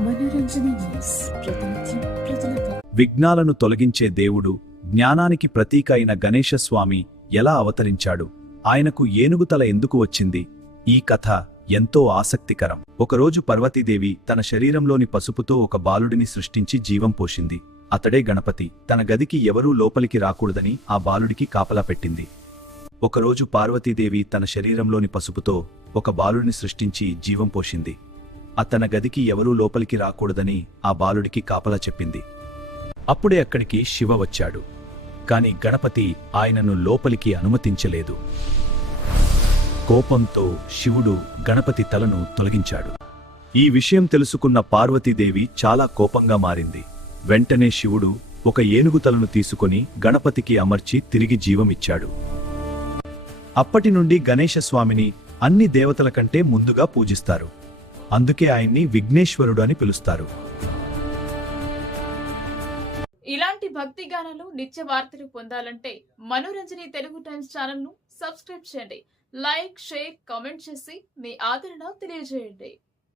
మనోరంజని న్యూస్ ప్రతినిత్యం ప్రజలకు. విఘ్నాలను తొలగించే దేవుడు, జ్ఞానానికి ప్రతీక అయిన గణేశస్వామి ఎలా అవతరించాడు? ఆయనకు ఏనుగు తల ఎందుకు వచ్చింది? ఈ కథ ఎంతో ఆసక్తికరం. ఒకరోజు పార్వతీదేవి తన శరీరంలోని పసుపుతో ఒక బాలుడిని సృష్టించి జీవం పోసింది. అతడే గణపతి. తన గదికి ఎవరూ లోపలికి రాకూడదని ఆ బాలుడికి కాపలా పెట్టింది. ఒకరోజు పార్వతీదేవి తన శరీరంలోని పసుపుతో ఒక బాలుడిని సృష్టించి జీవం పోసింది. తన గదికి ఎవరూ లోపలికి రాకూడదని ఆ బాలుడికి కాపలా చెప్పింది. అప్పుడే అక్కడికి శివ వచ్చాడు. కాని గణపతి ఆయనను లోపలికి అనుమతించలేదు. కోపంతో శివుడు గణపతి తలను తొలగించాడు. ఈ విషయం తెలుసుకున్న పార్వతీదేవి చాలా కోపంగా మారింది. వెంటనే శివుడు ఒక ఏనుగు తలను తీసుకొని గణపతికి అమర్చి తిరిగి జీవమిచ్చాడు. అప్పటి నుండి గణేశస్వామిని అన్ని దేవతల కంటే ముందుగా పూజిస్తారు. అందుకే ఆయన్ని విఘ్నేశ్వరుడు అని పిలుస్తారు. ఇలాంటి భక్తి గానాలు, నిత్య వార్తలు పొందాలంటే మనోరంజని తెలుగు టైమ్స్ ఛానల్ ను సబ్స్క్రైబ్ చేయండి. లైక్, షేర్, కామెంట్ చేసి మీ ఆదరణ తెలియజేయండి.